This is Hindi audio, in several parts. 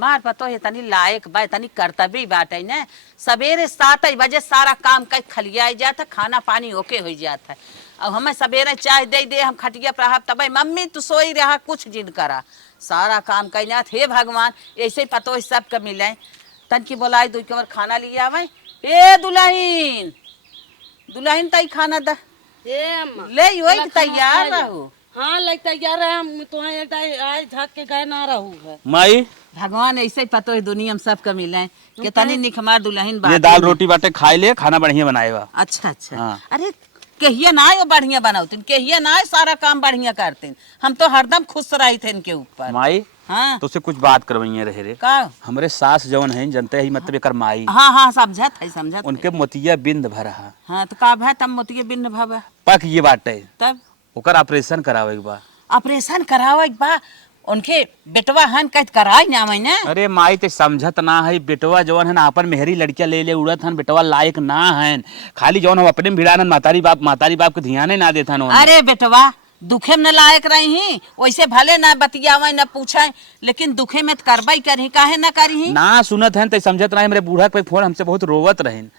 हमार पतो है तनी लायक बा तनी कर्तव्य बाटे ने। सवेरे 7 बजे सारा काम कर खलिया जाता, खाना पानी ओके हो जाता है। अब हमें सवेरे चाय दे दे, हम खटिया पर तब मम्मी तू सोई रहा कुछ जिन करा, सारा काम कैला। हे भगवान ऐसे पतो है सबके मिले। तन की बोलाई दो कमर खाना लिया आवे। ए दुल्हन दुल्हन तई खाना द ले वही तैयार रहू। हाँ ले तैयार है, हम तो आए झाक के गए ना रहू है माई। भगवान ऐसे पतो है दुनिया में सबके मिले कि तनी निखमार दुल्हन ये दाल रोटी बाटे खाई ले, खाना बढ़िया बनाएगा। अच्छा अच्छा हाँ। अरे कहिए ना वो बढ़िया बनावतीन, कहिए ना सारा काम बढ़िया करतीन, हम तो हरदम खुश रही थे इनके ऊपर। माई हाँ तो से कुछ बात करवाइए रहे रे। का हमरे सास जवन है जनते ही मतलब एकर माई। हाँ हाँ समझत है समझत। उनके मोतिया बिंद भरा। हाँ तो का भा तब मोतिये बिन भावा पक ये बाटे तब ओकर ऑपरेशन करावे के बा। ऑपरेशन करावे के बा उनके बेटवा हन कह कराई ना मैंने। अरे माई ते समझत ना है, बेटवा जवन है ना अपन मेहरी लड़किया ले ले उड़त हन, बेटवा लायक ना है। खाली जवन हम अपने भिड़ानन मातारी बाप के ध्यान ना देथन। अरे बेटवा दुखे में न लायक रही, वैसे भले ना बतियावे न पूछे, लेकिन दुखे में करबई करही, काहे ना करही। ना सुनत हन ते समझत ना है। मेरे बूढ़ा पे फोन हमसे बहुत रोवत रहन।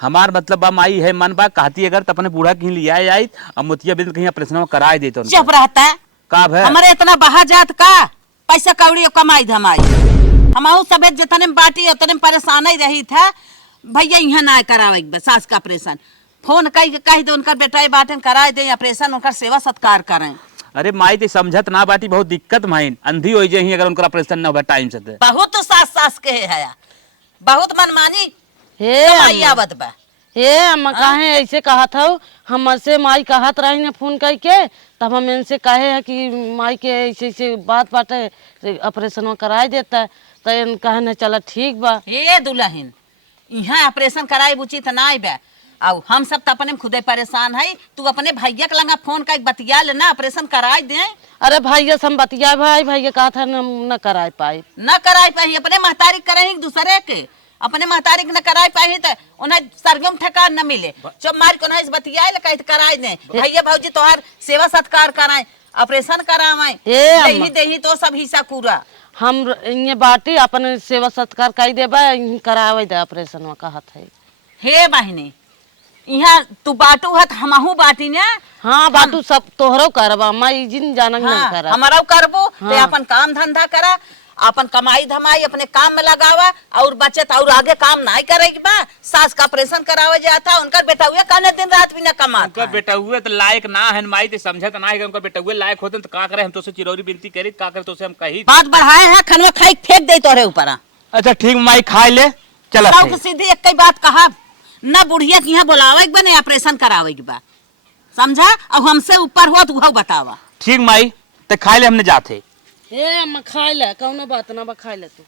हमार मतलब बा माई है मन बा कहती अगर अपने बूढ़ा कहीं लिया आई और मोतिया बिंद कहीं ऑपरेशन कराए देते। चुप रहता है का भै हमारे इतना बहा जात का पैसा कौड़ी कमाई धमाई हम सब जितने में बाटी उतने में परेशान ही रही था। भैया यहाँ ना करावे सास का ऑपरेशन, फोन कह दे उनका बेटा बाटन कराए दे ऑपरेशन, उनका सेवा सत्कार करें। अरे माई ते समझत ना बाटी बहुत दिक्कत माइन अंधी हो जाही अगर उनका ऑपरेशन ना हो टाइम से। बहुत सास सास के है बहुत मनमानी हे कमाई आवत बा। हे हम काहे ऐसे कहा था, हमसे माई कहत रही ने फोन करके, तब हम इनसे कहे है कि माई के ऐसे ऐसे बात बाटे ऑपरेशन कराए देता है, तो इन कहे न चला ठीक बा। हे दुल्हन यहाँ ऑपरेशन कराए उचित ना बा, और हम सब तो अपने खुदे परेशान है। तू अपने भैया के लगा फोन कर बतिया लेना ऑपरेशन कराए दे। अरे भैया से हम बतिया भाई भैया कहा था न कराए पाई, न कराए पाही अपने महतारी करे दूसरे के, अपने महतारी न कराए पाही तो उन्हें सरगम ठेकान न मिले। जब मार को उन्हें बतिया कह कराए दे भैया भौजी तोहार सेवा सत्कार कराए ऑपरेशन करावे देही तो सब हिस्सा पूरा हम ये बाटी अपन सेवा सत्कार कर देबा करावे दे ऑपरेशन में कहत है। हे बहनी यहाँ तू बाटू है हमहू बाटी ने। हाँ बाटू सब तोहरो करबा, मैं जिन जानक नहीं करा हमारा करबो ते अपन काम धंधा करा, अपन कमाई धमाई अपने काम में लगावा और बचत और आगे काम नहीं करेगी बा। सास का ऑपरेशन करावे जाता उनका बेटा हुए काने दिन रात भी न कमा। उनका बेटा हुए तो लायक ना है माई ते समझत ना है। उनका बेटा हुए लायक होते तो का करे, हम तो से चिरौरी बिनती करी का करे तो से हम कही बात बढ़ाए है खनवा खाई फेंक दे तोरे ऊपर। अच्छा ठीक माई खाई ले चल। सीधी एक ही बात कहा न बुढ़िया की यहाँ बुलावे के बने ऑपरेशन करावे के बा, समझा। अब हमसे ऊपर हो तो बतावा। ठीक माई ते खाई ले हमने जाते। ए हम खाई ले कौनो बात ना बा खाई ले तू।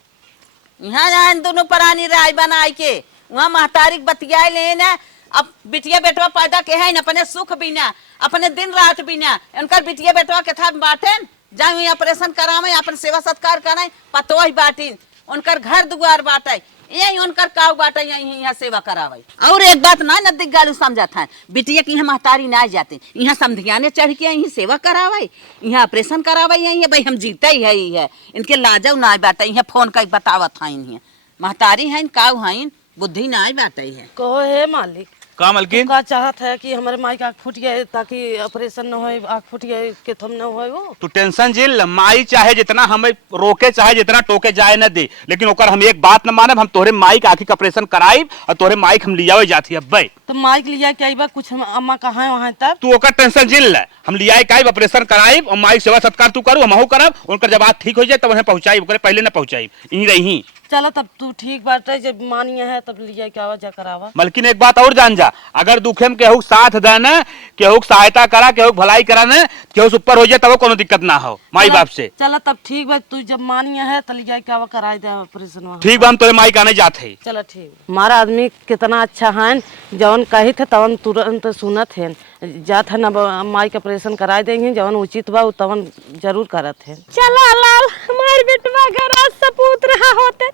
यहाँ जान दोनों परानी राय बनाई के वहाँ महतारी बतिया ले ना। अब बिटिया बेटवा पैदा के है न अपने सुख बिना अपने दिन रात बिना उनका बिटिया बेटवा के था बाटे जाए ऑपरेशन करावे अपन सेवा सत्कार कराए पतो ही बाटी उनकर घर दुआर बाटे यही उनकर काव बाटे यही यहाँ सेवा करावे। और एक बात ना नजदीक गालू समझत है बिटिया की यहाँ महतारी ना जाते यहाँ समधियाने चढ़ के यही सेवा करावे यहाँ ऑपरेशन करावे यही है भाई हम जीते ही है इनके लाजव ना बाटे यहाँ फोन कर बतावत है इन्हें महतारी है काव है बुद्धि ना बाटे है। कहो हे मालिक का मलकिन का चाहत है कि हमारे माई का आँख फूट गया ताकि ऑपरेशन न हो, आँख फूट गया के थम न हो वो। तू टेंशन झेल, माई चाहे जितना हमें रोके चाहे जितना टोके जाए न दे, लेकिन ओकर हम एक बात न मानब। हम तोहरे माई के आँखी का ऑपरेशन कराइब और तोहरे माई के हम लियावे जाती अब भाई। तो माई के लिया क्या बा कुछ हम अम्मा कहाँ वहाँ तब तू ओकर टेंशन झेल ले, हम लियाए काइब ऑपरेशन कराइब और माई सेवा सत्कार तू करू हमहू करब। उनकर जब बात ठीक हो जाए तब उन्हें पहुंचाई, ओकरे पहले न पहुंचाई यहीं रही। चलो तब तू ठीक बात है जब मानिए है तब लिया क्या वजह करावा। मलकिन एक बात और जान जा, अगर दुखे में केहू साथ देना केहू सहायता करा केहू भलाई करा न केहू ऊपर हो जाए तब कोनो दिक्कत ना हो माई बाप से। चलो तब ठीक बा तू जब मानिए है तो लिया क्या कराई दे ऑपरेशन। ठीक बा हम तोरे माई काने जाते है। चलो ठीक। हमारा आदमी कितना अच्छा है जवन कही थे तवन तुरंत सुनत है जात है न माई के ऑपरेशन कराए देंगे जवन उचित बा तवन जरूर करत है। चला लाल हमारे बेटवा घर आज सपूत रहा होते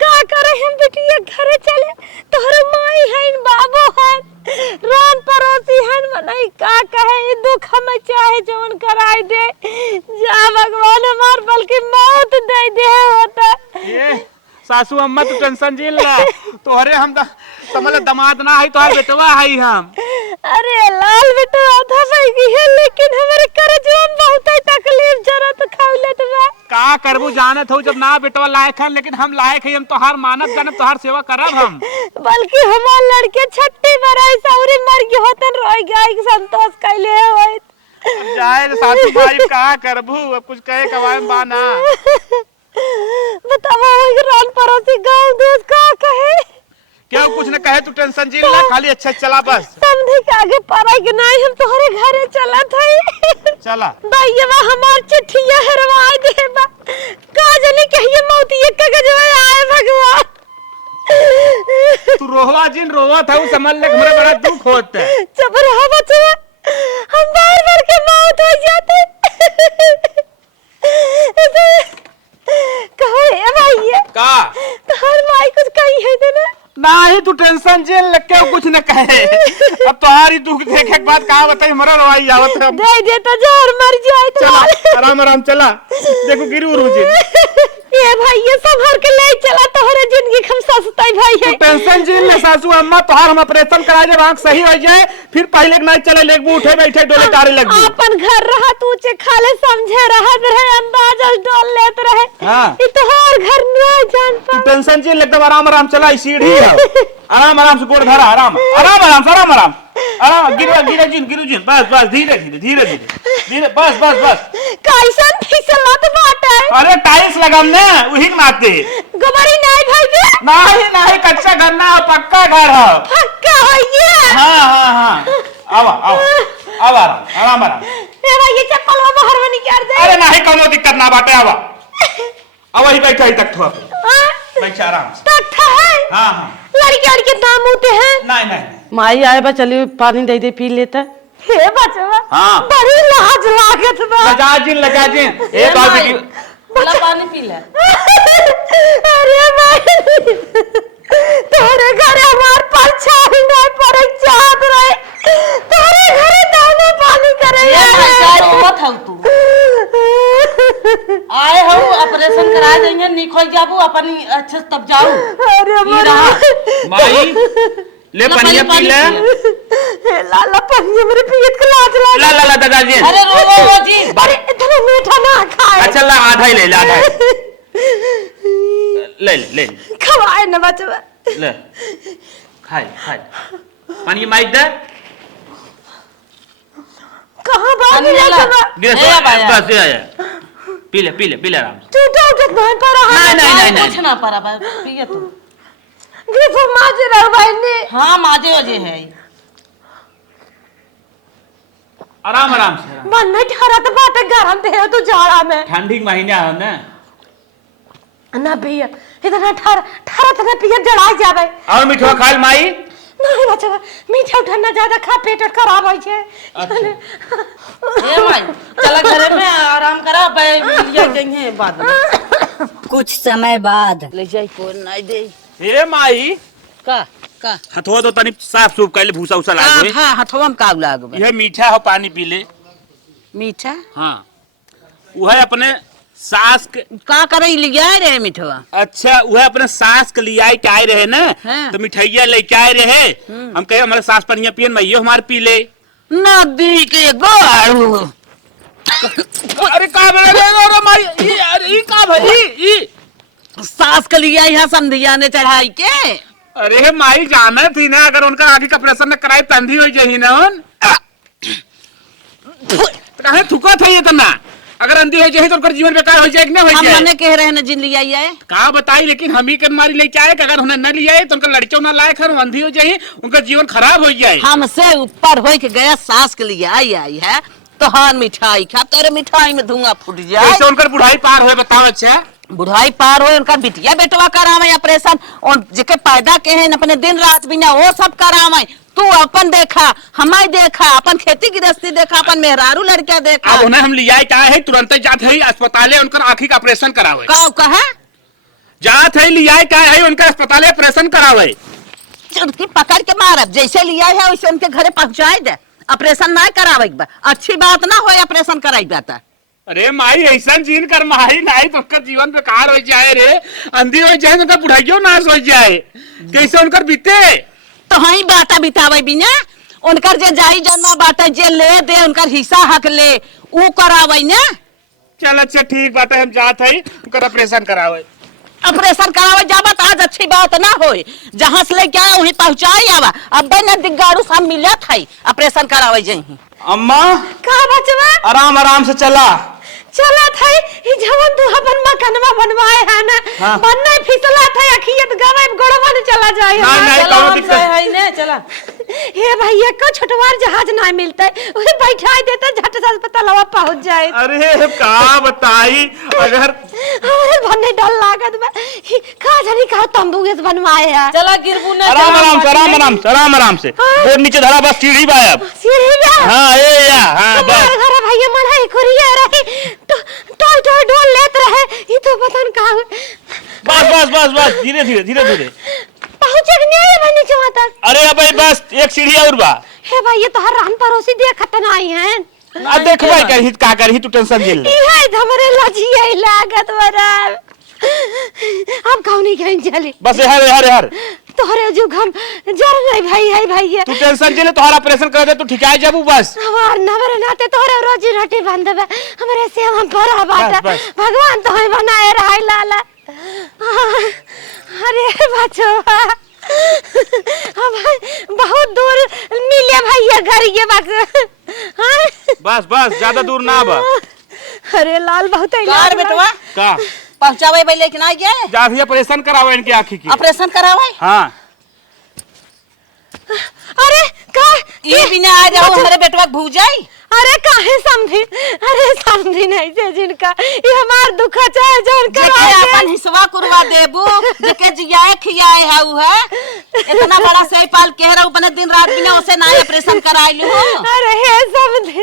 का करे हम बेटिया घरे चले तोहरे माई है बाबू है राम पड़ोसी है नहीं का कहे दुख हमें चाहे जवन कराई दे जा भगवान हमार बल्कि मौत दे दे होता। ये सासू अम्मा तू टेंशन झेल ला, तोहरे हम समझ दमाद ना है, तोहर बेटवा है हम। अरे लाल बेटवा था भाई है, लेकिन हमारे करजवा में बहुत तकलीफ जरूरत खाउलत बा। का करबू जानत हो, जब ना बेटवा लायक है, लेकिन हम लायक है, हम तोहार मानत जानत तोहार सेवा करब हम। बल्कि हमार लड़के छट्टी बराई सौरी मर गए होतन, रोई गई संतोष कैले होय। जाए रे सासू भाई, का करबू, अब कुछ कहे कवाए बाना। बताओ रान पड़ोसी गांव देश का कहे, क्या कुछ न कहे, तू टेंशन झेल ला, खाली अच्छा चला बस। समझे के आगे पड़ा कि नहीं, हम तुम्हारे घरे चला था। चला भैया हमार चिट्ठिया हरवा देबा, का जाने कहिए मौती एक गजवा आए भगवान। तू रोहवा जिन रोवा था, समझ ले हमरा बड़ा दुख होता है। चुप रहो बचवा, हम बार बार के मौत हो जाते। कहो ए भैया का तोहर माई कुछ कही है तो ना? नहीं, तू टेंशन जेल लग के कुछ न कहे। अब तुम्हारी दुख देखे के बाद कहा बताई, मरा रवाई आवत है। दे दे तो जहर मर जाए तो। चला आराम आराम चला, देखो गिरू रुजी। ये भैया संभर के ले चला, तोहरे जिंदगी हम सस्ताई भाई है। टेंशन जेल ले सासू अम्मा, तोहार हम ऑपरेशन करा दे, आंख सही हो जाए, फिर पहले के नहीं चले, लेके उठे बैठे डोले तारे लग गई। अपन घर रहा तू चे खाले समझे रहत रहे, अंदाजा डोल लेत रहे। हां ई तोहर घर न जान पा। तू टेंशन जेल एकदम आराम आराम चला, सीढ़ी है, आराम आराम से गोड़ धरा, आराम आराम आराम से, आराम आराम आराम, गिरा गिरू जिन, बस बस, धीरे धीरे धीरे धीरे धीरे, बस बस बस। कैसन फिसलत बाटे? अरे टाइल्स लगाम ने, वही नाते। गोबरी नहीं भैया? नहीं नहीं, कच्चा घर ना, पक्का घर है। पक्का है ये? हाँ हाँ हाँ, आवा आवा आवा, आराम आराम। ए भैया चप्पल वो बाहर में निकाल दे। अरे नहीं, कोनो दिक्कत ना बाटे, आवा आवा, ही बैठा ही तक थोड़ा बैठा आराम से। तक है? हाँ हाँ, लड़की के दाम होते हैं। नहीं नहीं, माई आए बा, चलिए पानी दे दे, पी लेता। हे बचवा, हाँ। बड़ी लाज लागत बा। लगा जिन एक और भी। बोला पानी पी ले। अरे भाई तोरे घरे हमार परछाई नहीं पड़े चाहत रहे, तोरे घरे दाना पानी करे मत हो तू, आए हो ऑपरेशन करा देंगे, निक हो जाबू अपन अच्छे से, तब जाऊ। अरे माई ले पानी पी ले। लाला पानी मेरे पियत के लाज लाज। ला ला ला दादाजी। अरे रो जी, अरे इतना मीठा ना खाए। अच्छा ला, आधा ही ले ले, आधा ले ले ले खवाए न बचवा, ले, खाए खाए पानी माइक दे। कहां भाग गया बचवा? बस ये पी ले पी ले पी ले आराम से। टूटा उठत नहीं पड़ा। नहीं नहीं कुछ ना पड़ा, पिए तू। ग्रीफो माजे रह बहनी। हाँ माजे वजे है, आराम आराम से। मन नहीं ठहरत बाटे, गरम दे तू जाड़ा में। ठंडी महीना है ना, ना भैया इतना ठहरत ना पिया जड़ा जावे। और मीठा खाल माई। नहीं बचवा, मीठा उठना ज्यादा खा पेट खराब हो जाए। ए माई चला घरे में आराम करा, लिया जाएंगे बाद में। कुछ समय बाद ले जाई कोई नहीं दे। ए माई का का हथवा तो तनी साफ सूफ कर ले, भूसा उसा लाग गई। हाँ हथवा में का लागबे? यह मीठा हो, पानी पी ले। मीठा हाँ, वह अपने सास के का करे लिया रे मिठवा? अच्छा, वह अपने सास के लिए के आए रहे ना, हाँ। तो मिठाइया लेके आए रहे। हम कहे हमारे सास पनिया पियन, मैं हमारे पी ले। नदी के गाड़ू। अरे का बना रे माई, ई का भाई, ई सास के लिए यहाँ समधिया ने चढ़ाई के। अरे माई जाना थी ना, अगर उनका आगे का ऑपरेशन न कराई तंधी हो जाही ना उन। कहे थुका था ये तना, अगर अंधी हो जाए तो उनका जीवन बेकार हो जाए कि ना हो हम जाए। मने कह रहे न जिन लिया है का बताई, लेकिन हम ही के मारी लेके आए, अगर उन्हें न लिया है तो उनका लड़का ना लायक है, अंधी हो जाए, उनका जीवन खराब हो जाए। हमसे ऊपर हो के गया, सास के लिए आई है तो हाँ मिठाई खा, तेरे मिठाई में धुआं फूट जाए। कैसे उनका बुढ़ाई पार हो बताओ। अच्छा बुढ़ाई पार हो, उनका बिटिया बेटवा करावे ऑपरेशन, और जिके पैदा के हैं अपने दिन रात बिना वो सब करावे। तू अपन देखा, हमारी देखा, अपन खेती गृहस्थी देखा, अपन मेहरारू लड़का देखा। अब उन्हें हम लिया क्या है, तुरंत जात है अस्पताल, उनका आँखी का ऑपरेशन करावे। कहा जात है लिया क्या है, उनका अस्पताल ऑपरेशन करावे। उनकी पकड़ के मारब, जैसे लिया है वैसे उनके घरे पहुंचाए दे। ऑपरेशन ना करावे, अच्छी बात ना हो ऑपरेशन कराई जाता। अरे माई ऐसा जीन कर माई नहीं तो उनका जीवन बेकार हो जाए रे, अंधी हो जाए, उनका बुढ़ाइयो नाश हो जाए, कैसे उनकर बीते। तो हई बाटा बितावे बिना उनकर जे जाई जन्मा बाटा जे ले दे उनकर हिस्सा हक ले ऊ करावे ना। चल अच्छा ठीक बात है, हम जात है उनका ऑपरेशन करावे। ऑपरेशन करावे जाबा तो आज अच्छी बात ना होई, जहां से लेके आए वहीं पहुंचाई आवा। अब न दिगाड़ू सब मिलत है ऑपरेशन करावे जही। अम्मा का बचवा आराम आराम से चला। चला था ई जवन तू अपन मकानवा बनवाए है ना, हाँ। बनने फिसला था अखियत गवे गोड़वा न चला जाए। नहीं नहीं चलो कौनो हम दिक्कत है ने चला। हे भैया को छोटवार जहाज ना मिलता है, उसे बैठाई देता झट से अस्पतालवा पहुंच जाए। अरे का बताई अगर हमारे भन्ने डर लागत बा का जानी का तंबू के बनवाए है। चला गिरबू ना, आराम आराम से आराम आराम से आराम आराम से वो नीचे धरा बस सीढ़ी बा अब। सीढ़ी बा हाँ ये या हाँ बस हमारे घर भैया मढ़ाई कुरिया रहे टोल टोल डोल लेत रहे ई तो पता न का बस बस बस बस धीरे धीरे धीरे धीरे। पहुंचे कि नहीं भाई नीचे तक। अरे अब भाई बस एक सीढ़ी और बा। हे भैया तो हर रान पड़ोसी देखत ना आई हैं। आ देख भाई कर हित का कर ही तू टेंशन झेल ले। ई है हमरे लजिया लागत बरा। अब कौनी कहीं चली बस हर हर हर तोहरे जो हम जर नहीं भाई है भैया। तू टेंशन झेले, तोहरा ऑपरेशन कर दे, तू ठिकाए जाबू बस। हमार नवरे नाते तोहरे रोजी रोटी बंधबे हमरे से हम परा बाटा बस, बस। भगवान तो ही बनाए रहे लाला। अरे बचवा अब बहुत दूर मिले भैया घर ये बस बस ज्यादा दूर ना बा। अरे लाल बहुत है कार बेटवा का पहुंचावे भाई लेकिन आ गया जा भी ऑपरेशन करावे इनकी आँखी की। ऑपरेशन करावे। हाँ अरे का ये बिना आ जाओ हमारे बेटवा भूल जाई। अरे काहे समझी, अरे समझी नहीं से जिनका ये हमार दुख चाहे जोन जेके करा अपन हिस्सा करवा देबू, जेके जियाए खियाए है उ है इतना बड़ा सही पाल कह रहा बने दिन रात बिना उसे ना ऑपरेशन कराइलू हो। अरे हे समझी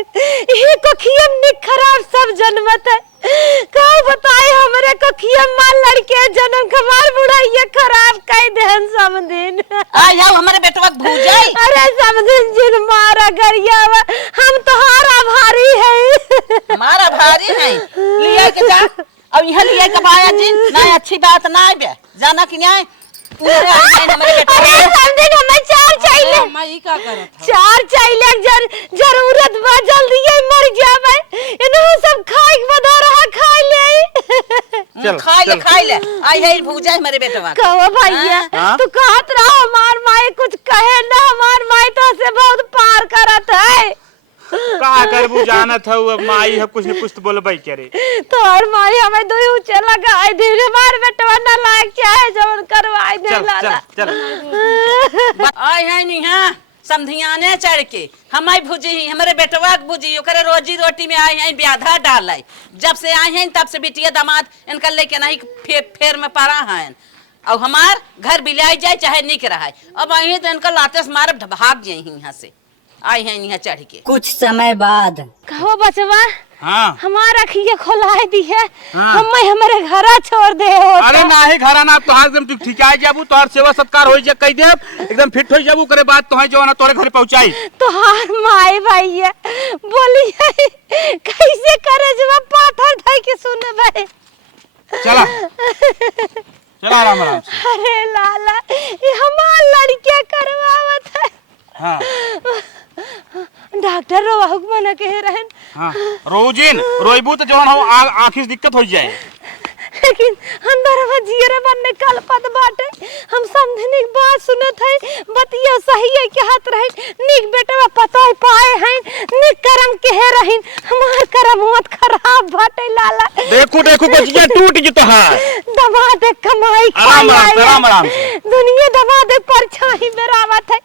ये को खियम नि खराब सब जन्मत है का बताए हमरे को खियम माल लड़के जन्म कमार बुढ़ाइया खराब कई देन समझिन। आ जाओ हमारे बेटवा भूल जाई। अरे समझिन जिन मारा गरिया हम तोहारा भारी है। हमारा भारी है लिया के जा। अब यहाँ लिया के बाया जी ना अच्छी बात ना आबे जाना कि नहीं पूरे हमारे बेटवा। अरे समझिन हमें चार चाहिए, अम्मा ई का करत है? चार चाहिए जरूरत बा जल्दी ये मर जावे इन्हों सब खाए बधा रहा खा ले खाई ले आई है भूल जाए हमारे बेटवा। कहो भैया हाँ? तू कहत रहा हमार माई कुछ कहे ना, हमार माई तो से बहुत पार करत है। का करबू जानत है अब माई है कुछ न कुछ तो बोलबे करे। तो और माई हमें दो ऊंचे लगाए दे हमार बेटवा ना लायक चाहे जवन करवाए दे चल लाला। चल चल आई है नहीं हाँ समधियाने चढ़ के हमारी भुजी हमारे बेटवा के भुजी ओकरे रोजी रोटी में आई हैं ब्याधा डाल। जब से आई हैं तब से बिटिया दामाद इनका लेके नहीं फेर में पड़ा है। और हमार घर बिलाई जाए चाहे निक रहा। अब आई हैं तो इनका लाते से मार भाग जाए यहाँ से। आई हैं यहाँ चढ़ के। कुछ समय बाद कहो बचवा हाँ हमारा खिया खोलाए दी है हाँ। हमें हमारे घरा छोड़ दे हो। अरे नाही घरा ना तोहार एकदम तू ठिकाए जाबू, तोहार सेवा सत्कार होई जे कह दे एकदम फिट होई जाबू करे बात तोहे जो ना तोरे घर पहुंचाई। तो हार माए भैया बोली कैसे करे जब पाथर धाई के सुन भाई। चला चला आराम आराम से। अरे लाला ये हमार लड़के करवावत है। हाँ डॉक्टर रो हुक्म कह रहे हाँ रोजिन रोइबू तो जवन हो आँखी से दिक्कत हो जाए। लेकिन अंदर में जियरे बनने कल पत बाटे हम समझने की बात सुनत है बतिया सही है के हाथ रहे निक बेटा पता ही पाए हैं निक करम कह रहे हमार करम मत खराब बाटे लाला। देखो देखो बचिया टूट जी तोहार। दबा दे कमाई आराम आराम आराम से। दुनिया दबा दे परछाई में रावत है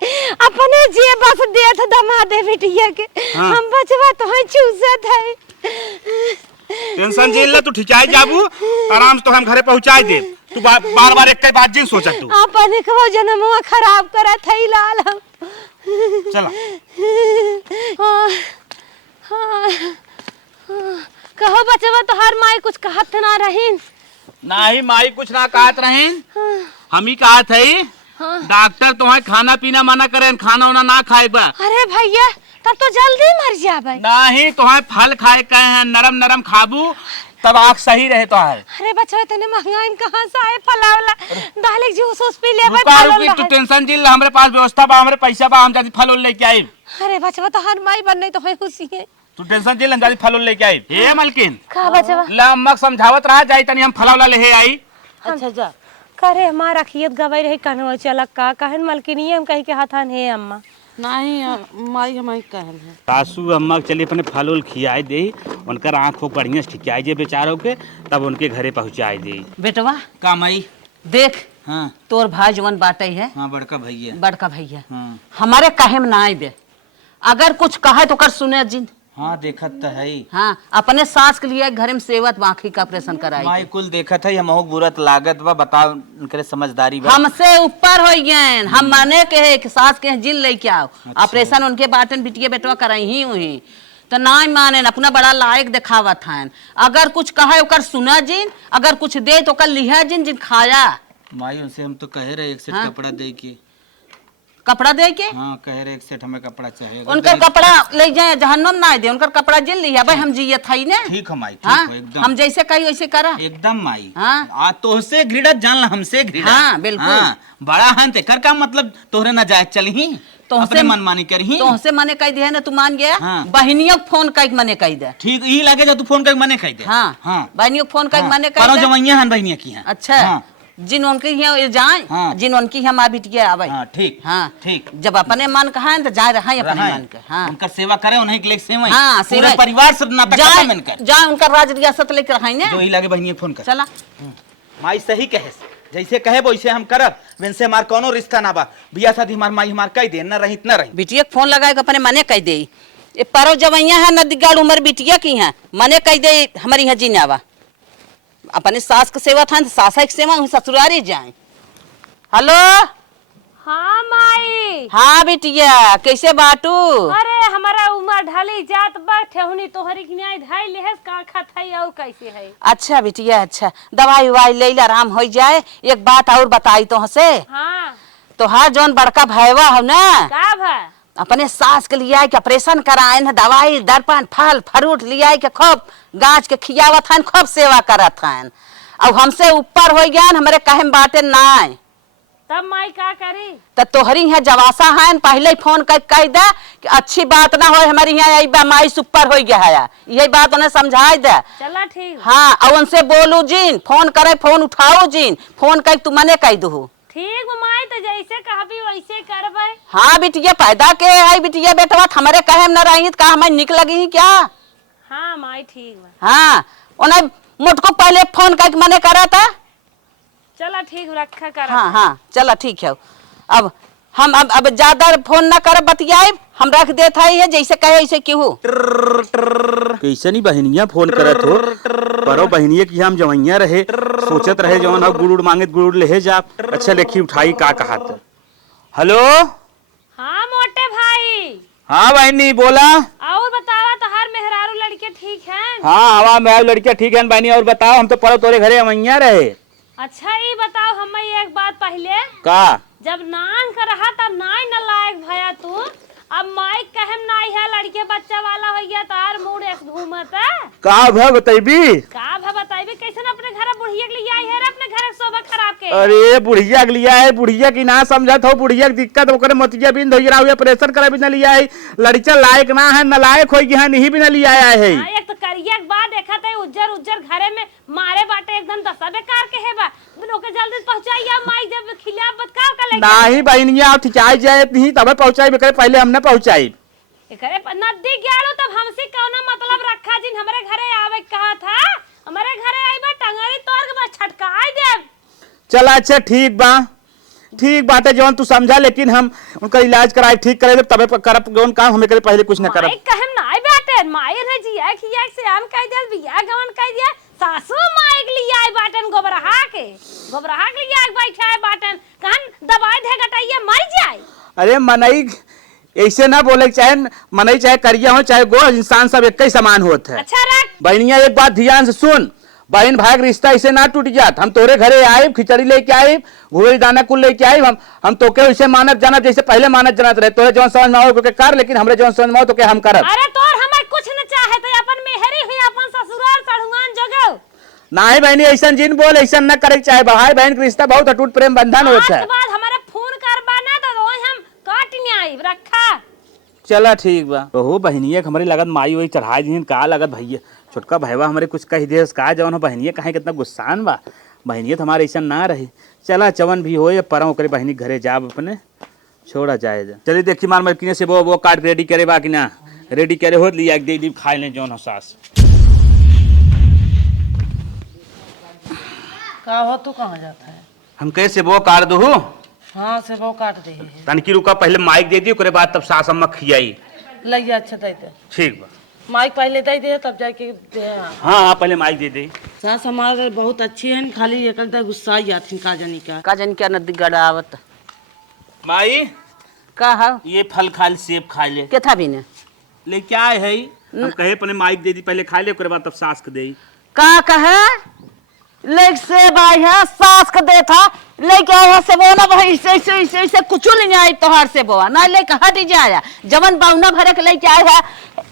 अपने जे बस देत दमा दे बिटिया के हाँ। हम बचवा तो है चूसत है। टेंशन झेल ले, तू ठिकाए जाबू आराम से तो हम घरे पहुंचाई दे। तू बार बार एक बात जिन सोचत तू अपने को जन्मवा खराब करत है लाल हम। चला कहो बचवा तोहार माई कुछ कहत ना रहीन। नाही माई कुछ ना कहत रहीन, हम ही कहत है डॉक्टर तुम्हें खाना पीना मना करें, खाना वाना ना खाए बा। अरे भैया तब तो जल्दी मर जाबे। नहीं तुम्हें फल खाए कहे हैं, नरम नरम खाबू तब आँख सही रहे तो है। अरे बच्चा इतने महंगा इन कहाँ से आए फलावला दाले जूस उस पी लेबे रुका फल रुकी तू टेंशन जिल, हमरे पास व्यवस्था बा, हमरे पैसा बा, हम जाती फल उल लेके आई। अरे बच्चा तो हर माई बनने तो है खुशी है। तू टेंशन जिल, हम जाती फल उल लेके आई। हे मलकिन का बच्चा लम्मक समझावत रहा जाई तनी हम फलावला ले आई। अच्छा जा करे हमारा खियत गवाई रही कनवा चलक का कहन मलकिनी हम कही के हाथान है अम्मा। नहीं माई हमारी कहन है। सासू अम्मा के चलिए अपने फल उल खियाई दे, उनकर आँख को बढ़िया से ठिकाई दे बेचारों के, तब उनके घरे पहुँचाई दे। बेटवा का माई? देख हाँ तोर भाई जवन बाटे है हाँ बड़का भैया। बड़का भैया हाँ हमारे कहे में ना आइबे, अगर कुछ कहे तो कर सुने जिन। हाँ देखत तो है। हाँ अपने सास के लिए घर में सेवत आँखी का ऑपरेशन कराई। माई कुल देखत है, हमहू बुरत लागत बा, बताओ उनके समझदारी बा। हमसे ऊपर हो गए, हम माने के है कि सास के जिल लेके आओ, ऑपरेशन उनके बाटन बिटिया बेटवा कराई ही हुई तो ना माने, अपना बड़ा लायक दिखावत है। अगर कुछ कहे ओकर सुना जिन, अगर कुछ दे तो कर लिहा जिन जिन खाया। माई उनसे हम तो कहे रहे एक सेट हाँ? कपड़ा दे के। कपड़ा दे के हाँ कहे रहे एक सेट हमें कपड़ा चाहिए। उनका कपड़ा ले जाए, जहन्नम ना दे, उनका कपड़ा जिल लिया भाई, हम जिये थई ने। ठीक है माई, ठीक हाँ है एकदम। हम जैसे कही वैसे करा। एकदम माई। हाँ। आ तोहसे घृणत जान ला, हमसे घृणत। हाँ, बिल्कुल। हाँ, बड़ा हंत कर का मतलब तोहरे न जाए चलही, अपने मनमानी करही। तोहसे मने कह दिया ना, तू मान गया। हाँ। बहनियों को फोन कर मने कह दे। ठीक यही लगे जो तू फोन कर मने कह दे। हाँ हाँ बहनियों को फोन कर मने कह करो दे। जवैया हन बहनिया की हैं। अच्छा हाँ। जिन उनके यहाँ जाए, हाँ। जिन उनकी हम आ बिटिया आवे। हाँ ठीक हाँ ठीक। जब अपने मन कहा तो जाए रहा अपने रहाए। मन के। हाँ उनकर सेवा करे, उन्हीं के लिए सेवा। हाँ पूरे सेवा। परिवार सब नाता जाए खत्म इनकर। जाए उनका राज रियासत लेकर रहा जो ही लगे बहनिया फोन कर। चला। माई सही कहे, जैसे कहे वैसे हम करब, वैसे हमार कोनो रिश्ता ना बा। बिया शादी हमार माई हमार कह दे, न रही न रही। बिटिया फोन लगाए अपने मने कह दे, ये परो जवैया है नदीगाड़ उम्र बिटिया की है, मने कह दे हमारी यहाँ जीने आवा। अपने सास की सेवा था, सास की सेवा ससुरारी जाए। हेलो हाँ माई। हाँ बिटिया कैसे बाटू? अरे हमारा उम्र ढली जात बा, ठेहुनी तोहरी की न्याय धाई लेहस का खत है और कैसे है? अच्छा बिटिया अच्छा, दवाई उवाई ले आराम हो जाए। एक बात और बताई तो हसे, हाँ तो हर जौन बड़का भैवा हो ना, का भा? अपने सास के लिए के ऑपरेशन कराए न, दवाई दर्पण फल फ्रूट लिया के खूब गाछ के खियावत हन, खूब सेवा करत हन। अब हमसे ऊपर हो गया, हमारे कहे बाटे ना। तब माई का करी? तो तोहरी यहाँ जवासा है, पहले ही फोन कर कह दे कि अच्छी बात ना हो, हमारी यहाँ आई बा माई सुपर हो गया है, यही बात उन्हें समझाई दे। चला ठीक। हाँ और उनसे बोलू जिन, फोन करे फोन उठाओ जिन, फोन कर तू मने कह दू। ठीक माई, तो जैसे कहबी वैसे करबे। हाँ बिटिया पैदा के है बिटिया बेटवा, हमारे कहे न रही का हमें निक लगी क्या? हाँ माई ठीक बा। हाँ उन्हें मुझको पहले फोन कर मने करा था। चला ठीक रखा कर। हाँ हाँ चला ठीक है। अब हम अब ज्यादा फोन ना कर बतियाए, हम रख देता है जैसे कहे ऐसे क्यों। कैसे नहीं बहनिया फोन करत हो, परो बहनिया की हम जवैया रहे, सोचत रहे जवन गुड़ उड़ मांगे गुड़ ले जा। अच्छा देखी उठाई का कहा था। हेलो हाँ मोटे भाई। हाँ बहनी बोला। और बतावा तो हर मेहरारू लड़के ठीक हैं? हाँ हवा में लड़कियां ठीक है बहनी, और बताओ हम तो परो तोरे घरे अवैया रहे। अच्छा ये बताओ हमें एक बात पहले, का जब नान कर रहा तब नाई न लायक भया तू, अब माइक कहम नाई है लड़के बच्चा वाला हो गया तार मूड एक घूमत है का भ बतैबी। का भा बताइबे कैसे अपने घर बुढ़िया के लिए आई है रे, अपने घर शोभा खराब के। अरे बुढ़िया के लिया है, बुढ़िया की ना समझत हो, बुढ़िया की दिक्कत ओकरे मोतिया बिन धोई रहा हुआ, ऑपरेशन करा भी न लिया है, लड़का लायक ना है, न लायक होई है, नहीं भी न लिया आया है। हाँ, एक तो करिया के बाद देखा था उज्जर उज्जर घरे में मारे बाटे एकदम दसा बेकार के है बा, लोग जल्दी पहुंचाइया माई जब खिला बतका का ले नहीं बहनिया ठिकाई जाए नहीं तब पहुंचाई बेकर, पहले हमने पहुंचाई। करे नदी गयालो तब हमसे कौना मतलब रखा जिन हमारे घरे आवे कहा था, हमारे घरे आई बा टंगरी तोड़ के बस छटकाई दे। चला अच्छा ठीक बा, ठीक बात है जौन तू समझा, लेकिन हम उनका इलाज कराए ठीक करे तबे करब जौन काम हमें करे, पहले कुछ न करब। माई कहम नाई बाटे, माई रे जिया खिया से आन कह दे, बिया गवन कह दिया, सासू माई के लिए आई बाटन गोबरहा के लिए आई बैठा है बाटन, कहन दवाई दे गटाइए मर जाए। अरे मनई ऐसे ना बोले, चाहे मनई चाहे करिया हो चाहे गो, इंसान सब एक ही समान होता है। अच्छा रख बहनिया एक बात ध्यान से सुन, बहन भाई का रिश्ता ऐसे ना टूट जात। हम तोरे घरे आए, खिचड़ी लेके आए, घुए दाना कुल लेके आए, हम तोके वैसे मानत जानत जैसे पहले मानत जानत रहे। तोरे जौन समझ में आओ के कर, लेकिन हमरे जौन समझ में आओ तो के हम करब। अरे तोर हमार कुछ न चाहे तो अपन मेहरी हुई अपन ससुराल चढ़ुआन जगह। नहीं बहनी ऐसा जिन बोल ऐसा न करे के चाहे। भाई बहन का रिश्ता बहुत अटूट प्रेम बंधन होता है। आज बाद हमारे फोन करबा ना तो हम काट नहीं आई रखा। चला ठीक बा। ओहो बहनिया के हमारी लगत माई वही चढ़ा दी का लगत भैया छोटका भैया हमारे कुछ कह दे का जवन हो बहनिया कहे कितना गुस्सान बा। बहनिया तो हमारे ऐसा ना रही। चला चवन भी होए परम करे बहनी घरे जाब अपने छोड़ा जाए जा। चलिए देखी मार मलकिने से वो काट रेडी करे बाकी ना रेडी करे हो लिया दे दी खाए ले जौन हो सास। का हो तू कहाँ जाता है? हम कैसे वो काट दू हाँ से वो काट दे है। तनकी रुका पहले माइक दे दी ओकरे बाद तब सास अम्मा खियाई। लइया अच्छा दे दे। ठीक बा। माइक पहले दे दे तब जाके दे। हाँ पहले माइक दे दे। सास हमारे बहुत अच्छी है, खाली एक गुस्सा ही आती का जानी का। का जन क्या नदी गड़ावत माई का है ये फल खा ले, सेब खा ले। के था भी ने ले क्या है हम कहे अपने माइक दे दी पहले खा ले ओकरे बाद तब सास के दे। का कहे लेक से भाई है सास का दे था लेके आया से वो ना भाई ऐसे कुछ नहीं आई तोहार से बोआ ना लेके हट जाया जवन बाउना भरे के लेके आया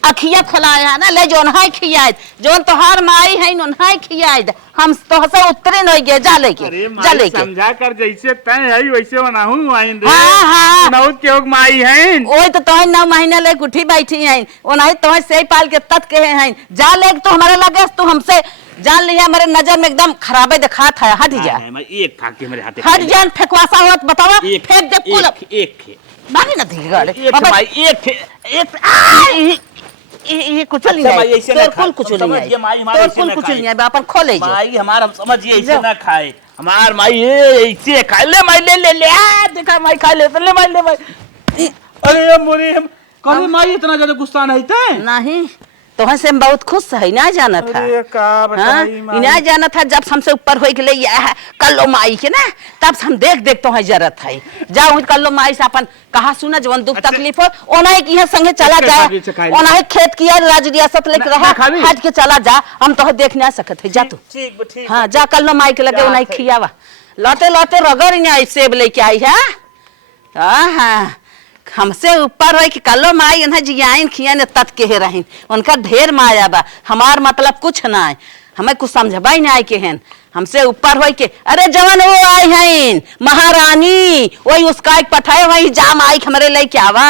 अखिया खलाया ना ले जोन हाय खियाई जोन तोहार माई है नोन खियाई हम तो से उतरे नहीं गए जा लेके जा लेके समझा कर जैसे तय है वैसे बनाऊं आइन रे। हां हां नौत के ओक माई है ओए तो तोह 9 महीना ले उठी बैठी है ओनाही तोह से पाल के तत के हैं जा ले तो हमारे लगे तू हमसे जान लिया हमारे नजर में एकदम खराबे दिखात है। हट जा एक खा के मेरे हाथे हट जान फेंकवासा होत बतावा फेंक दे कुल एक बाकी ना दी गाड़े एक माई एक ये कुछ नहीं है तो कुल कुछ नहीं है तो कुल कुछ नहीं है अपन खोले जा माई हमार हम समझिए ऐसे ना खाए हमार माई ये ऐसे खा ले माई ले आ देखा माई खा ले ले माई अरे मोरे हम कभी माई इतना ज्यादा गुस्सा नहीं थे नहीं तो से हम बहुत खुश है ना जाना था। अरे का बताई माई ना जाना था जब हमसे ऊपर हो के लिए है कल्लो माई के ना तब हम देख तो है जरूरत है जाओ कल्लो माई से अपन कहा सुना जवन दुख तकलीफ हो ओना की है संगे चला जाए ओना खेत किया राज रियासत लेके रहा हट के चला जा हम तो देख नहीं सकत है जा तू ठीक हां जा कल्लो माई के लगे ओना खियावा लौटे लौटे रगड़ नहीं सेब लेके आई है। हां हमसे ऊपर है कि कल्लो माई इन्हें जियाइन खिया ने तत के रहीन उनका ढेर माया बा हमार मतलब कुछ ना है हमें कुछ समझबा ही नहीं आए के हैं हमसे ऊपर हो के अरे जवन वो आए हैं महारानी वही उसका एक पठाए वही जा माई हमारे लेके आवा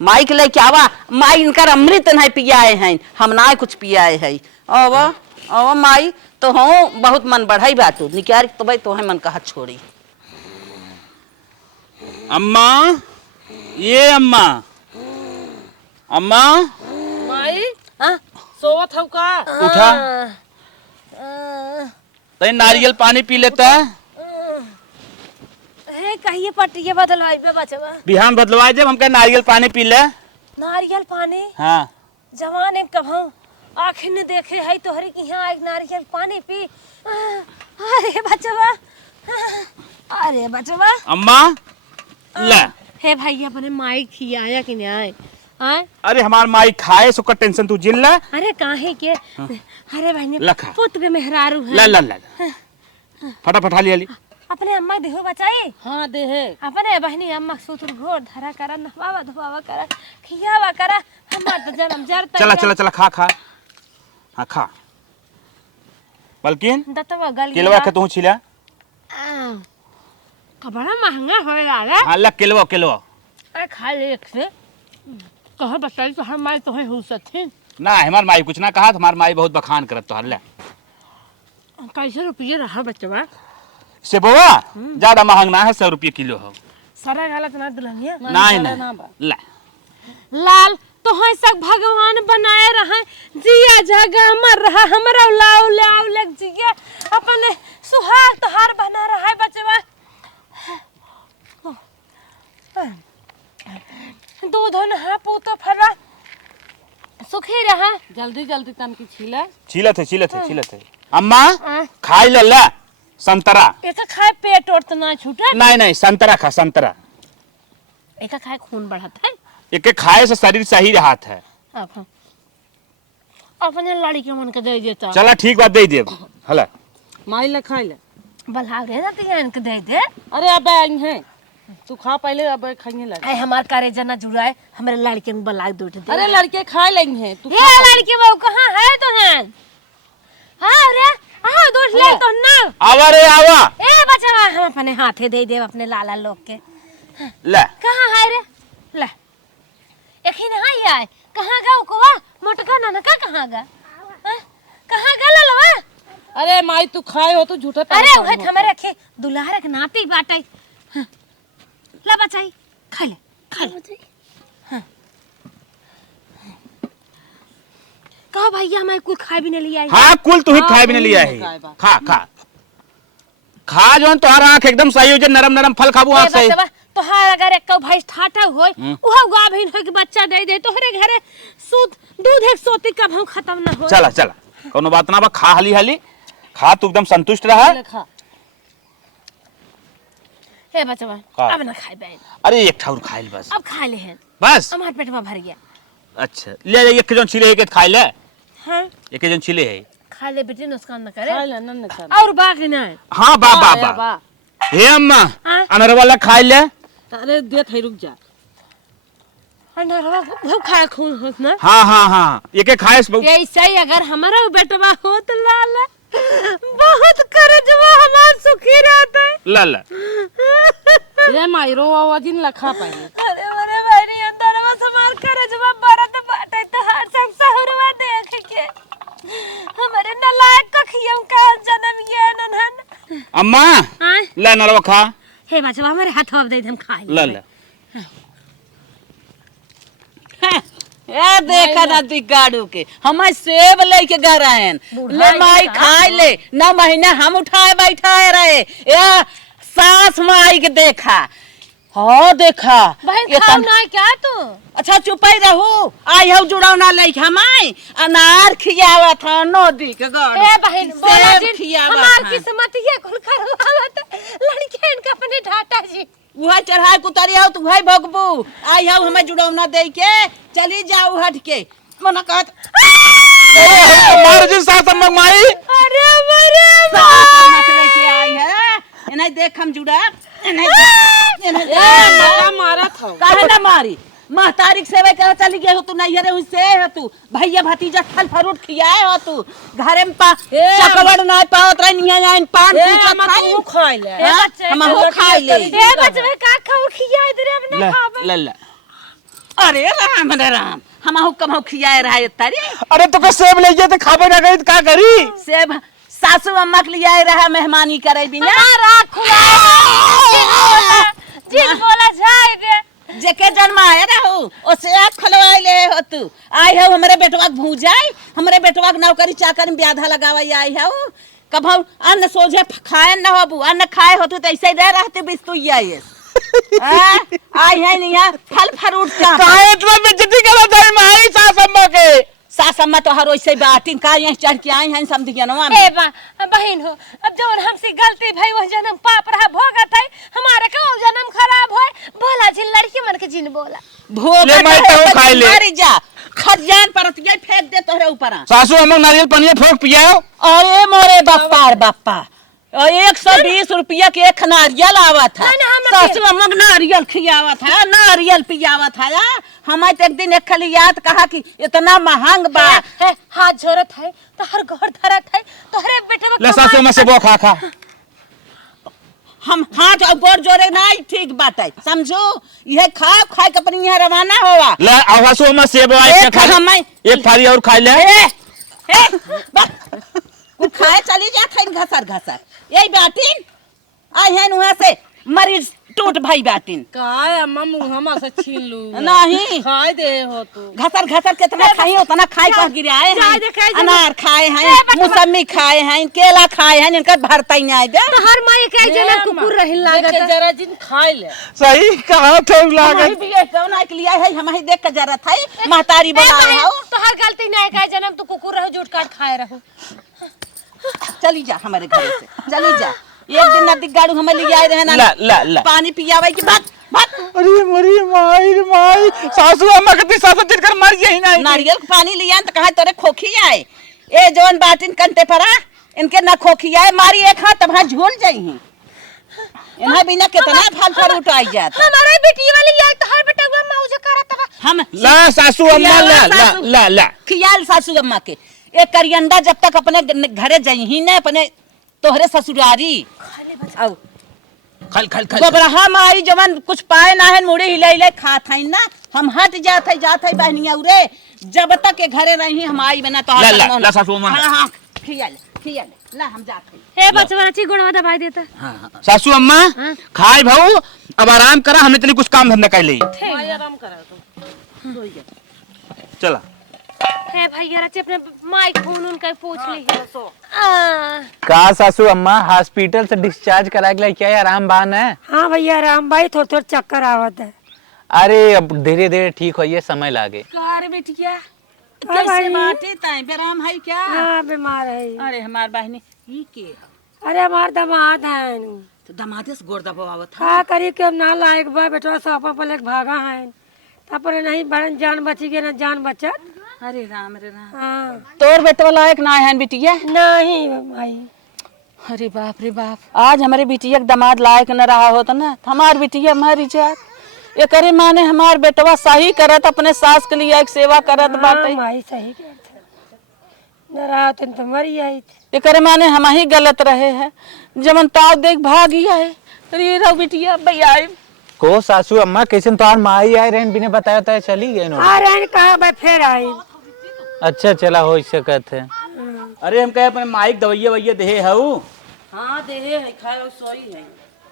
माई के लेके आवा माई इनका अमृत नहीं पियाए हैं हम ना कुछ पियाए है ओ माई तो हो बहुत मन बढ़ाई बात तू निकाल तो भाई तो है मन कहा छोड़ी अम्मा ये अम्मा माई हां सोवत हौ का उठा तई नारियल पानी पी लेता है हे कहिए पटिया बदलवाई बे बचवा बिहान बदलवाए जब हम कहे नारियल पानी पी ले नारियल पानी हाँ जवान एक कभू आखिर ने देखे है तोहरे की यहाँ एक नारियल पानी पी अरे बचवा अम्मा ले हे भाई अपने माई खियाया कि नहीं आए आए अरे हमार माई खाए सो का टेंशन तू जिल ले अरे काहे के अरे भाई लखा। पुत्र के मेहरारू है ला फटाफट हाली हाली अपने अम्मा देहो बचाई हाँ दे है अपने बहनी अम्मा सुतुर घोर धरा करा नहवावा धोवावा करा खियावा करा हमार तो जन्म जर चला खा हाँ खा बल्किन दतवा गल केलवा के तू छिला का बड़ा महंगा हो रहा हाँ ला केलवा अरे खा ले एक से कह बताई तो हमारे तो है हो सथिन ना हमार माई कुछ ना कहा हमार माई बहुत बखान करत तो हल्ला कैसे रुपये रहा बच्चा से बोवा ज्यादा महंग ना है 100 रुपये किलो हो सारा गलत ना दुल्हनिया नहीं ला लाल तो है सब भगवान बनाए रहा जिया जगह मर रहा हमरा लाओ लाओ लग जिया अपने सुहाग तोहार बना रहा है बच्चा दूध नहा पूतो फरा सुखी रहा जल्दी तन की छीला छिलत है अम्मा खाई ला संतरा एक खाए पेट और तो ना छूटे नहीं संतरा खा संतरा एक खाए खून बढ़ता है एक खाए से शरीर सही रहता है अपने लड़ी के मन के दे देता चला ठीक बात दे दे हला माई ले खाई ले। बलहा रे ना तिया इनके दे दे। अरे अब आई है तू खा पहले, अब खाइए लड़के। आई हमार कारे जना जुड़ा है हमारे लड़के में बला दे दे। अरे लड़के खा लेंगे तू ये लड़की बहू कहाँ है तो है? हाँ रे हाँ दोस्त ले तो ना। आवा रे आवा ए बच्चा हम अपने हाथे दे दे अपने लाला लोग के। ले कहाँ है रे? ले एक ही नहीं आए। कहाँ गा उकवा मोटका नाना का कहाँ गा? कहाँ गा ललवा? अरे माई तू खाए हो, तू झूठा अरे परेशान ओहे हो। हमारे रखे दुल्हा के नाती बाटे। हाँ। ला बचाई खा ले खा ले। हाँ। कहो भैया हमारे कुल खाए भी नहीं लिया। हाँ कुल तू ही खाए भी नहीं लिया है। खा खा खा जो तोहरा आँख एकदम सही हो जाए, नरम नरम फल खाबू आँख सही। तोहार अगर एक भैंस ठाटा होय उहा गा भइन होय के बच्चा दे दे तोहरे घरे सूद दूध एक सोती कब हम खत्म ना हो। चला चला कोनो बात ना बा, खा हली हली खा, तू एकदम संतुष्ट रहा। ले खा। हे बच्चा खा। अब ना खाए बे। अरे एक ठाउर खाइल बस अब खा ले हैं बस। हमार पेट में भर गया। अच्छा ले ले एक जन छिले है के खाइ ले, हां एक जन छिले है। खा ले बेटे नुकसान ना करे। खा ले न खा। और बाकी ना हाँ बा बा बा हे अम्मा हाँ? अनर वाला खाइ ले। अरे दे थे रुक जा। अनरवा वो खा खून होत ना। हाँ हाँ हाँ एक एक खाए से ऐसे ही अगर हमारा बेटवा हो तो लाला बहुत करजवा हमार सुखी रहता है। ला ला ये माई रो आवाज इन लखा पहले। अरे मेरे भाई अंदर बस हमार करजवा बरत बाटे तो हर सब सहरवा देख के हमारे नलायक का खियम का जन्म ये ननहन। अम्मा हां ला नरवा खा। हे बचवा हमारे हाथ में दे दे हम खाए। ला ला ए देखा ना दिगाड़ू के हमारे सेब लेके घर आयन ले माई खाए ले ना महीना हम उठाए बैठाए रहे या सास माई के देखा। हाँ देखा बहन खाओ ना क्या तू? अच्छा चुपई रहू आई हूँ जुड़ौना लेके हमाई अनार खियावा था नदी के गड़। ए बहन बोला जी खियावा हमार था किस्मत ये कुल करवावत लड़के इनका अपने ढाटा जी। वह चढ़ाई कुतरी हो तू भाई भगबू आई हूँ हमें जुड़ौना दे के चली जाऊ हट के मना कहत मार जी सास अम्मा माई। अरे मेरे मत लेके आई है इन्हें देख हम जुड़ा इन्हें मारा था काहे ना मारी महतारिक सेवे कह चली गई हो तू नहीं रे उससे हो तू भैया भतीजा फल फ्रूट खियाए हो तू घरे में चकवड़ ना पावत रही नहीं आई पान पूछत खाई खाई ले। हम हो खाई ले। ए बचवे का खाऊ खिया इधर अपने ला खावे। ला ला अरे राम रे राम हम हो कम हो खियाए रहा तारी अरे तो के सेब ले जे खाबे ना गई का करी। सेब सासू अम्मा के लिए आए रहा मेहमानी करे बिना जिन बोला जाएगा जेके जन्माए रहू ओसे आँख खोलवाए ले हो तू आई हो हमरे बेटवा के भूजाई हमरे बेटवा के नौकरी चाकर में ब्याधा लगावाई आई हो कब अन्न सोझे खाए न होबू अन्न खाए होतू तो ऐसे रह रहते बिस्तु ये आई है नहीं है फल फ्रूट का काहे इतना बेइज्जती करत है माई सास अम्मा के। सास अम्मा तो हर वैसे बाटिन का यहाँ चढ़ के आई हैं समधियनवा में। ए बहन हो अब जो हमसे गलती भई वो जन्म पाप रहा भोगत है हमारे का जन्म खराब होए बोला जिन लड़की मन के जिन बोला भोग ले माई तो खाई ले। मर जा खजान परत ये फेंक दे तोहरे ऊपर। सासू अम्मा नारियल पानी फोक पियाओ। अरे मोरे बाप्पा बाप्पा 120 रुपया के एक नारियल आवा था सासू अम्मा नारियल खियावा था नारियल पियावा था यार हमारे तो एक दिन एक खली याद कहा कि इतना महंग बा हाथ झोरत है तो हर घर धरत है तो हरे बेटे ले सासू अम्मा से वो खा खा। हम हाथ और गोर जोरे नहीं ठीक बात है समझो यह खा खा के अपनी यहाँ रवाना होगा। ले सासू अम्मा सेब एक थाली और खा ले। खाए चली जाते घसर घसर यही बाटिन आई है वहां से मरीज टूट भाई बाटिन काय अम्मा मुंह से छीन लू नहीं खाए दे हो तू घसर घसर कितना खाई उतना खाई कह गिराए हैं अनार खाए हैं मौसमी खाए हैं केला खाए हैं इनका भरता ही नहीं आए दे तो हर माई के जन्म कुकुर रही लागत जरा जिन खाए ले। सही कहा थे लागत भी ये कौन आके लिया है हम ही देख के जरा था महतारी बनाए हो तो हर गलती नहीं का जन्म तू कुकुर रहो झूठ काट खाए रहो। चली जा हमारे घर से चली जा एक दिन नदी गाड़ू हमें ले आए रहे ना ला ला ला पानी पियावे की बात अरे मरी माई रे माई, सासू अम्मा कितनी सासू चिरकर मर गई ना। नारियल का पानी लिया तो कहा तोरे खोखी आए, ए जवन बाटिन कंते परा इनके ना खोखी आए, मारी एक हाथ तब झूल जाई हैं। इन्हें बिना कितना फल फ्रूट आई जाता। हमारे बेटी वाली यार तो हर बेटा हुआ मौज करत बा। हम ला सासू अम्मा ला ला ला ला खियाल सासू अम्मा के एक करियंदा जब तक अपने घरे जही न अपने तोहरे ससुरारी आओ खल खल खल गोबरहा माई जवन कुछ पाए ना है मुड़ी हिले हिले खात है ना, हम हट जात है बहनिया उरे जब तक के घरे रही हम आई बना तो ला सासू अम्मा। हां खियाल ला हम जात है। हे बचवा अच्छी गुणवा दवाई देता। सासू अम्मा खाए भाऊ, अब आराम करा, हमने तनी कुछ काम धंधा कर ली। आराम करा तो चला हे भैया रचे अपने माइक फोन उनका पूछ ली है। का सासू अम्मा हॉस्पिटल से डिस्चार्ज करा के क्या आराम बान है? हाँ भैया राम भाई थोड़ा थोड़ा चक्कर आवत है। अरे अब धीरे धीरे ठीक होइए, समय लागे। कार बिटिया हाँ भाई। कैसे बाटे ताई बेराम है क्या? हाँ बीमार है। अरे हमार बहनी ई के अरे हमार दामाद है तो दमादे से गोड़ दबावत है। का करी के ना लायक बा बेटा सौपा पर एक भागा है तापर नहीं बड़न जान बची के ना जान बचत। अरे राम रे राम, हाँ तोर बेटवा लायक ना है बिटिया। नहीं भाई। अरे बाप रे बाप, आज हमारे बिटिया के दामाद लायक न रहा होता ना हमार बिटिया मर जात। ये करे माने हमार बेटवा सही करत, अपने सास के लिए एक सेवा करत बाटे। हाँ माई सही कहते न रहा तो मरी आई। ये करे माने हम ही गलत रहे हैं, जमन ताव देख भाग ही आए। अरे रहो बिटिया भैया को सासू अम्मा कैसे तुम्हार माई आई रहन बिना बताया तो चली गए आ रहे कहा भाई फिर आई। अच्छा चला हो सकत है। अरे हम कहे अपने माइक दवाइया वैया दे हऊ। हां देहे है खाए सोई है।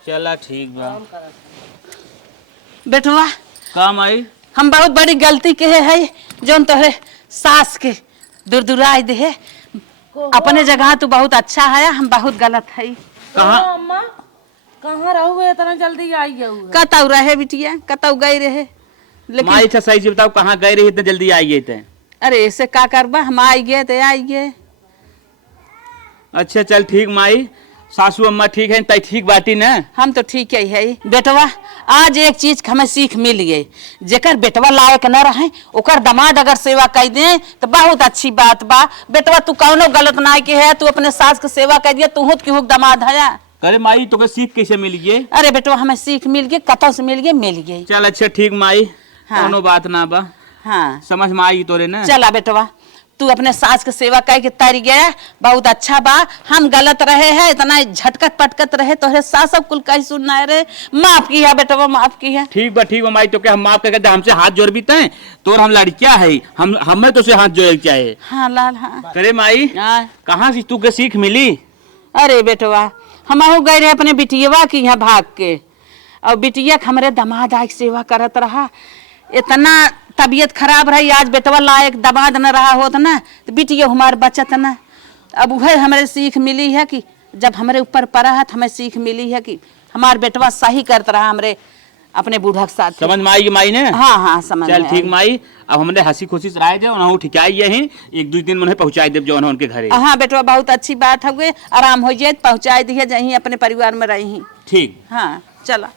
चला ठीक बा। बेटवा काम आई हम बहुत बड़ी गलती के है जोन तोहरे सास के दुरदुराई दे है। अपने जगह तू बहुत अच्छा है, हम बहुत गलत है। कहाँ अम्मा कहाँ रहोगे इतना जल्दी आई गए? कतौ रहे बिटिया, कतौ गई रहे, लेकिन माई अच्छा सही से बताओ कहाँ गए रही इतने जल्दी आई गए थे? अरे ऐसे का करबा, हम आई गए तो आई गए। अच्छा चल ठीक माई, सासू अम्मा ठीक है, तई ठीक बाटी ना? हम तो ठीक ही है बेटवा। आज एक चीज हमें सीख मिल गई, जेकर बेटवा लायक न रहे ओकर दामाद अगर सेवा कर दे तो बहुत अच्छी बात बा। बेटवा तू कौनो गलत ना के है, तू अपने सास के सेवा कर दिया, तू हुत की हुक दामाद है। अरे माई तो सीख कैसे मिल गई? अरे बेटवा हमें सीख मिल गई, कतौ से मिल गई। चल अच्छा ठीक माई, हाँ। कोनो बात ना बा, हाँ समझ में आई तोरे ना। चला बेटवा, तू अपने सास के सेवा कर के तारी गया, बहुत अच्छा बा। हम गलत रहे हैं, इतना झटकत पटकत रहे, तोहरे सास सब कुल कहीं सुनना रे। माफ की है बेटवा, माफ की है। ठीक बा माई, तो क्या हम माफ करके हमसे हाथ जोड़ भी तय तोर हम लड़किया है, हम हमें तो से हाथ जोड़े चाहे। हाँ लाल हाँ। अरे माई हाँ। कहाँ से तू के सीख मिली? अरे बेटवा हम गए रहे अपने बिटिया की यहाँ भाग के, और बिटिया हमारे दामाद आके सेवा करत रहा। इतना तबीयत खराब रही, आज बेटवा लायक दामाद न रहा होता ना तो बिटिया हमारे बचत ना। अब वह हमारे सीख मिली है कि जब हमारे ऊपर पड़ा है तो हमें सीख मिली है कि हमार बेटवा सही करता रहा हमरे अपने बूढ़ा के साथ। समझ में आई माई ने? हाँ हाँ समझ चल में ठीक आई। माई, अब हमने हंसी खुशी से राय दे उन्होंने ठिकाई यही एक दो दिन में उन्हें पहुंचाई दे जो उनके घरे। हाँ बेटवा बहुत अच्छी बात है, आराम हो जाए, पहुँचाई दिए जहीं अपने परिवार में रही। ठीक। हाँ चला।